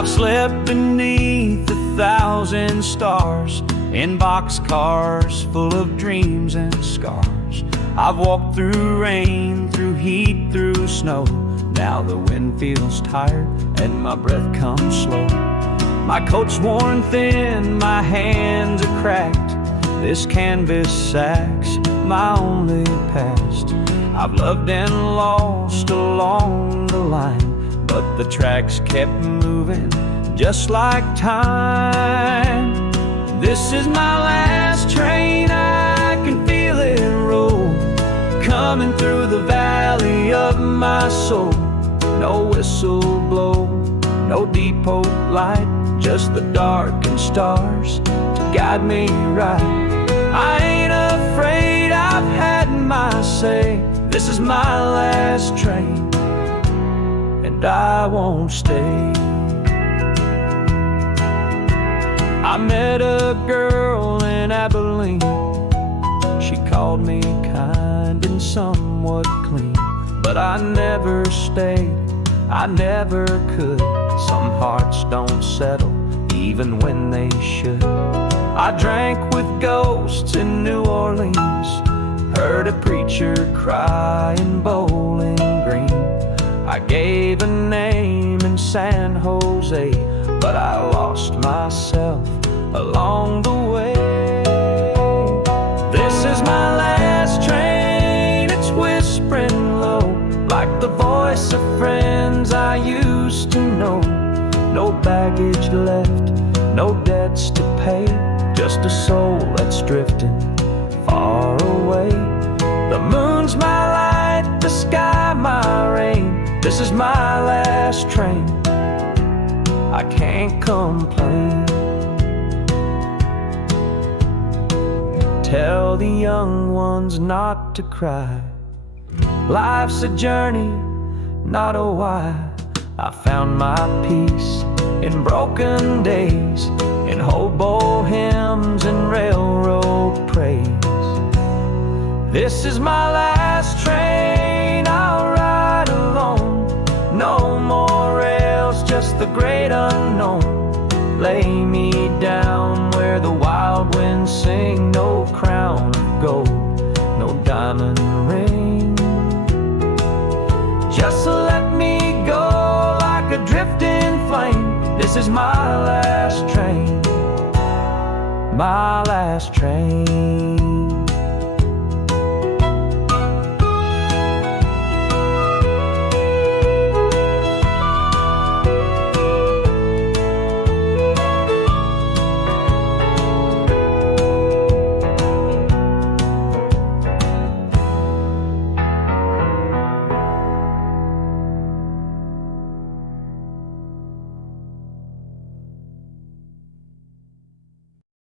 I've slept beneath 1,000 stars, in boxcars full of dreams and scars. I've walked through rain, through heat, through snow. Now the wind feels tired and my breath comes slow. My coat's worn thin, my hands are cracked. This canvas sack's my only past. I've loved and lost along the line, but the tracks kept moving just like time. This is my last train, I can feel it roll, coming through the valley of my soul. No whistle blow, no depot light, just the darkened stars to guide me right. I ain't afraid, I've had my say. This is my last train, and I won't stay. I met a girl in Abilene. She called me kind and somewhat clean, but I never stayed, I never could. Some hearts don't settle, even when they should. I drank with ghosts in New Orleans, heard a preacher cry in Bowling Green. I gave a name in San Jose, but I lost myself along the way. This is my last train, it's whispering low, like the voice of friends I used to know. No baggage left, no debts to pay, just a soul that's drifting far away. The moon's my light, the sky my rain. This is my last train, I can't complain. Tell the young ones not to cry. Life's a journey, not a why. I found my peace in broken days, in hobo hymns and railroad praise. This is my last train, I'll ride alone. No more rails, just the great unknown. Lay me down where the wild winds sing. No crown of gold, no diamond ring. Just let me go like a drifting flame. This is my last train, my last train.